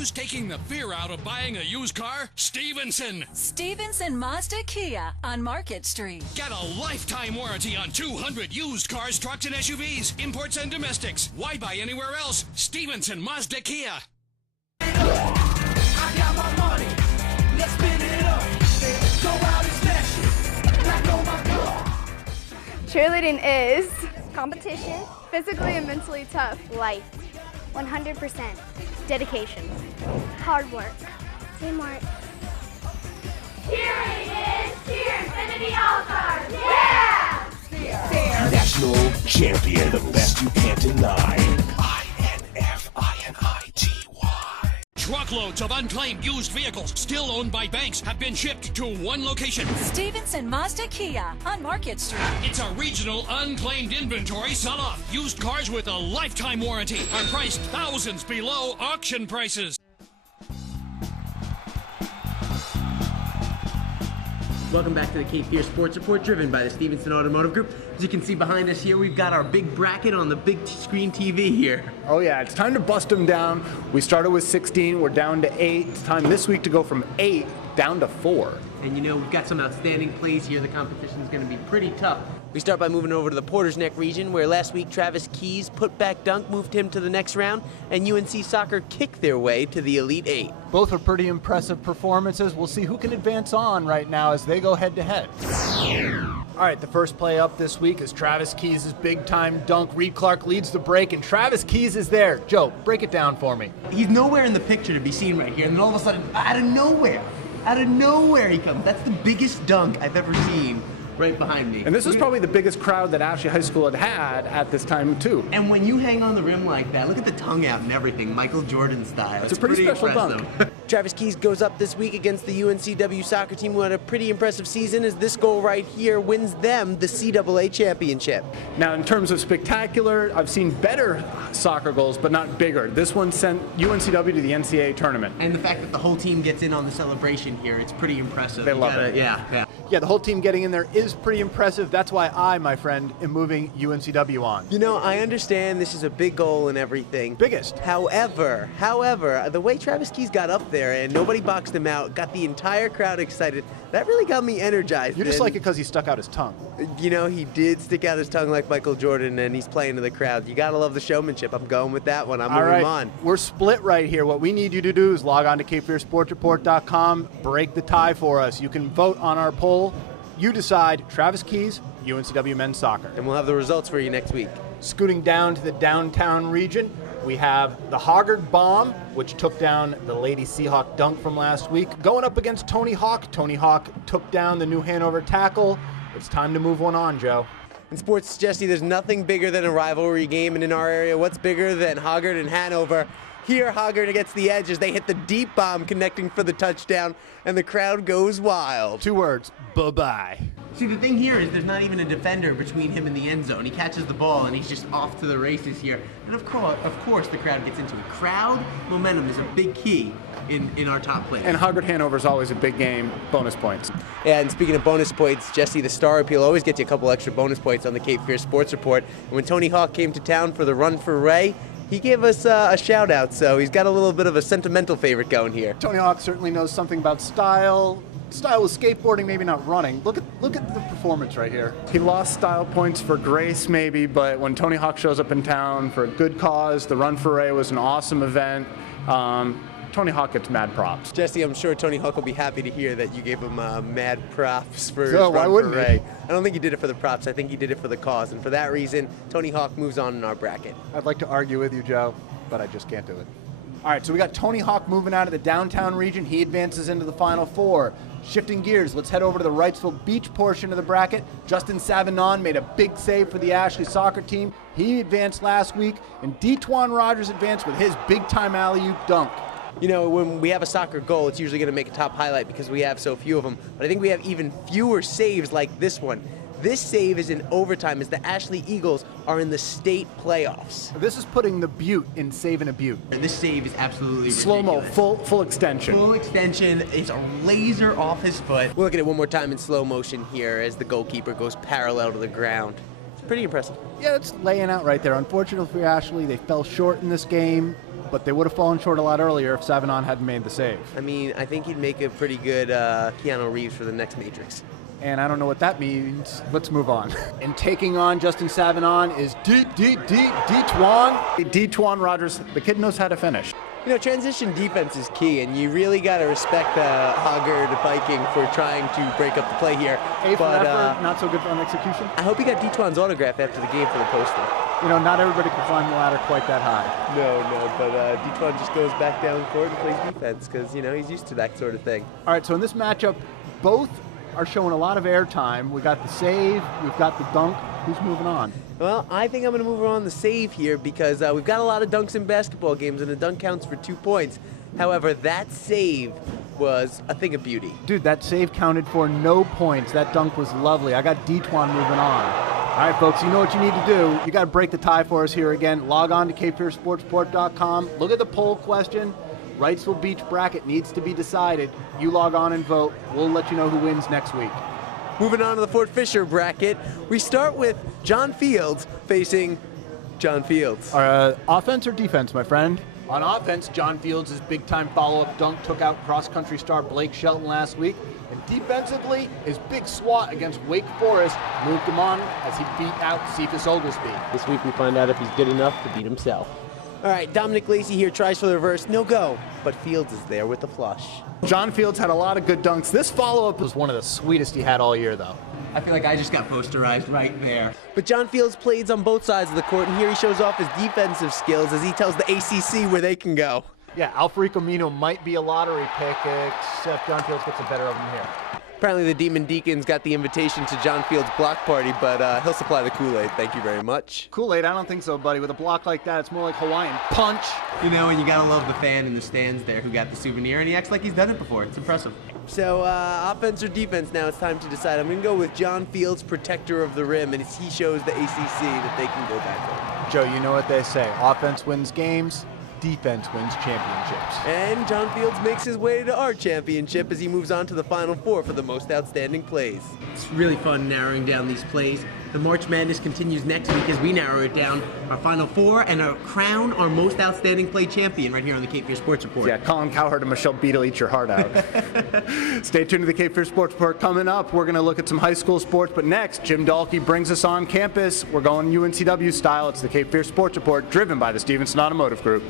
Who's taking the fear out of buying a used car? Stevenson. Stevenson Mazda Kia on Market Street. Get a lifetime warranty on 200 used cars, trucks, and SUVs, imports and domestics. Why buy anywhere else? Stevenson Mazda Kia. I got my money. Let's spin it up. Go out and smash it. Back on my car. Cheerleading is competition, physically and mentally tough. Life, 100%. Dedication, hard work, teamwork. Cheerleading is Cheer Infinity All-Stars. Yeah! National champion, the best you can't deny. Truckloads of unclaimed used vehicles still owned by banks have been shipped to one location. Stevenson Mazda Kia on Market Street. It's a regional unclaimed inventory sell-off. Used cars with a lifetime warranty are priced thousands below auction prices. Welcome back to the Cape Fear Sports Report, driven by the Stevenson Automotive Group. As you can see behind us here, we've got our big bracket on the big screen TV here. Oh yeah, it's time to bust them down. We started with 16, we're down to 8. It's time this week to go from 8 down to 4. And you know, we've got some outstanding plays here. The competition's going to be pretty tough. We start by moving over to the Porter's Neck region, where last week Travis Key's put-back dunk moved him to the next round, and UNC Soccer kicked their way to the Elite Eight. Both are pretty impressive performances. We'll see who can advance on right now as they go head-to-head. All right, the first play up this week is Travis Key's big-time dunk. Reed Clark leads the break, and Travis Key's is there. Joe, break it down for me. He's nowhere in the picture to be seen right here, and then all of a sudden, out of nowhere he comes. That's the biggest dunk I've ever seen right behind me. And this is probably the biggest crowd that Ashley High School had at this time, too. And when you hang on the rim like that, look at the tongue out and everything, Michael Jordan style. It's a pretty special impressive. dunk. Travis Key's goes up this week against the UNCW soccer team, who had a pretty impressive season, as this goal right here wins them the CAA championship. Now, in terms of spectacular, I've seen better soccer goals, but not bigger. This one sent UNCW to the NCAA tournament. And the fact that the whole team gets in on the celebration here, it's pretty impressive. They love it. Yeah. Yeah, the whole team getting in there is pretty impressive. That's why I, my friend, am moving UNCW on. You know, I understand this is a big goal and everything. Biggest. However, the way Travis Key's got up there and nobody boxed him out, got the entire crowd excited, that really got me energized. You just like it because he stuck out his tongue. You know, he did stick out his tongue like Michael Jordan, and he's playing to the crowd. You gotta love the showmanship. I'm going with that one. I'm moving on. We're split right here. What we need you to do is log on to CapeFearSportsReport.com, break the tie for us. You can vote on our poll. You decide. Travis Key's, UNCW men's soccer. And we'll have the results for you next week. Scooting down to the downtown region, we have the Hoggard Bomb, which took down the Lady Seahawk dunk from last week. Going up against Tony Hawk. Tony Hawk took down the New Hanover tackle. It's time to move one on, Joe. In sports, Jesse, there's nothing bigger than a rivalry game, and in our area, what's bigger than Hoggard and Hanover? Here, Hoggard gets the edge as they hit the deep bomb connecting for the touchdown, and the crowd goes wild. 2 words, bye-bye. See, the thing here is there's not even a defender between him and the end zone. He catches the ball, and he's just off to the races here. And of course, the crowd gets into it. Crowd momentum is a big key in our top plays. And Hoggard Hanover is always a big game, bonus points. And speaking of bonus points, Jesse, the star appeal always gets you a couple extra bonus points on the Cape Fear Sports Report. And when Tony Hawk came to town for the Run for Ray, he gave us a shout out, so he's got a little bit of a sentimental favorite going here. Tony Hawk certainly knows something about style. Style with skateboarding, maybe not running. Look at the performance right here. He lost style points for grace, maybe, but when Tony Hawk shows up in town for a good cause, the Run for Ray was an awesome event. Tony Hawk gets mad props. Jesse, I'm sure Tony Hawk will be happy to hear that you gave him mad props for his why Run wouldn't for Ray. he? I don't think he did it for the props. I think he did it for the cause, and for that reason, Tony Hawk moves on in our bracket. I'd like to argue with you, Joe, but I just can't do it. All right, so we got Tony Hawk moving out of the downtown region. He advances into the Final Four. Shifting gears, let's head over to the Wrightsville Beach portion of the bracket. Justin Savanon made a big save for the Ashley soccer team. He advanced last week, and Detwan Rogers advanced with his big-time alley-oop dunk. You know, when we have a soccer goal, it's usually going to make a top highlight because we have so few of them. But I think we have even fewer saves like this one. This save is in overtime as the Ashley Eagles are in the state playoffs. This is putting the Butte in saving a Butte. And this save is absolutely Slow-mo, ridiculous. full extension. Full extension. It's a laser off his foot. We'll look at it one more time in slow motion here as the goalkeeper goes parallel to the ground. It's pretty impressive. Yeah, it's laying out right there. Unfortunately for Ashley, they fell short in this game. but they would have fallen short a lot earlier if Savanon hadn't made the save. I mean, I think he'd make a pretty good Keanu Reeves for the next Matrix. And I don't know what that means. Let's move on. And taking on Justin Savanon is D-Twan. D-Twan Rogers, the kid knows how to finish. You know, transition defense is key, and you really got to respect Hoggard Viking for trying to break up the play here. A for effort, not so good on execution. I hope he got D-Twan's autograph after the game for the poster. You know, not everybody can climb the ladder quite that high. No, but D-Twan just goes back down court and plays defense because, you know, he's used to that sort of thing. All right, so in this matchup, both are showing a lot of airtime. We got the save, we've got the dunk. Who's moving on? Well, I think I'm going to move on the save here because we've got a lot of dunks in basketball games, and a dunk counts for 2 points. However, that save was a thing of beauty. Dude, that save counted for no points. That dunk was lovely. I got D-Twan moving on. All right, folks, you know what you need to do. You got to break the tie for us here again. Log on to CapeFearSportsReport.com. Look at the poll question. Wrightsville Beach bracket needs to be decided. You log on and vote. We'll let you know who wins next week. Moving on to the Fort Fisher bracket, we start with John Fields facing John Fields. Offense or defense, my friend? On offense, John Fields' big-time follow-up dunk took out cross-country star Blake Shelton last week. And defensively, his big swat against Wake Forest moved him on as he beat out Cephas Oglesby. This week we find out if he's good enough to beat himself. All right, Dominic Lacey here tries for the reverse, no go, but Fields is there with the flush. John Fields had a lot of good dunks. This follow-up was one of the sweetest he had all year, though. I feel like I just got posterized right there. But John Fields plays on both sides of the court, and here he shows off his defensive skills as he tells the ACC where they can go. Yeah, Alfarico Mino might be a lottery pick, except John Fields gets the better of him here. Apparently the Demon Deacons got the invitation to John Fields' block party, but he'll supply the Kool-Aid. Thank you very much. Kool-Aid? I don't think so, buddy. With a block like that, it's more like Hawaiian punch. You know, and you gotta love the fan in the stands there who got the souvenir, and he acts like he's done it before. It's impressive. So, offense or defense now, it's time to decide. I'm gonna go with John Fields, protector of the rim, and he shows the ACC that they can go back there. Joe, you know what they say. Offense wins games. Defense wins championships. And John Fields makes his way to our championship as he moves on to the Final Four for the most outstanding plays. It's really fun narrowing down these plays. The March Madness continues next week as we narrow it down, our Final Four, and crown our most outstanding play champion right here on the Cape Fear Sports Report. Yeah, Colin Cowherd and Michelle Beadle eat your heart out. Stay tuned to the Cape Fear Sports Report. Coming up, we're going to look at some high school sports, but next, Jim Dahlke brings us on campus. We're going UNCW style. It's the Cape Fear Sports Report, driven by the Stevenson Automotive Group.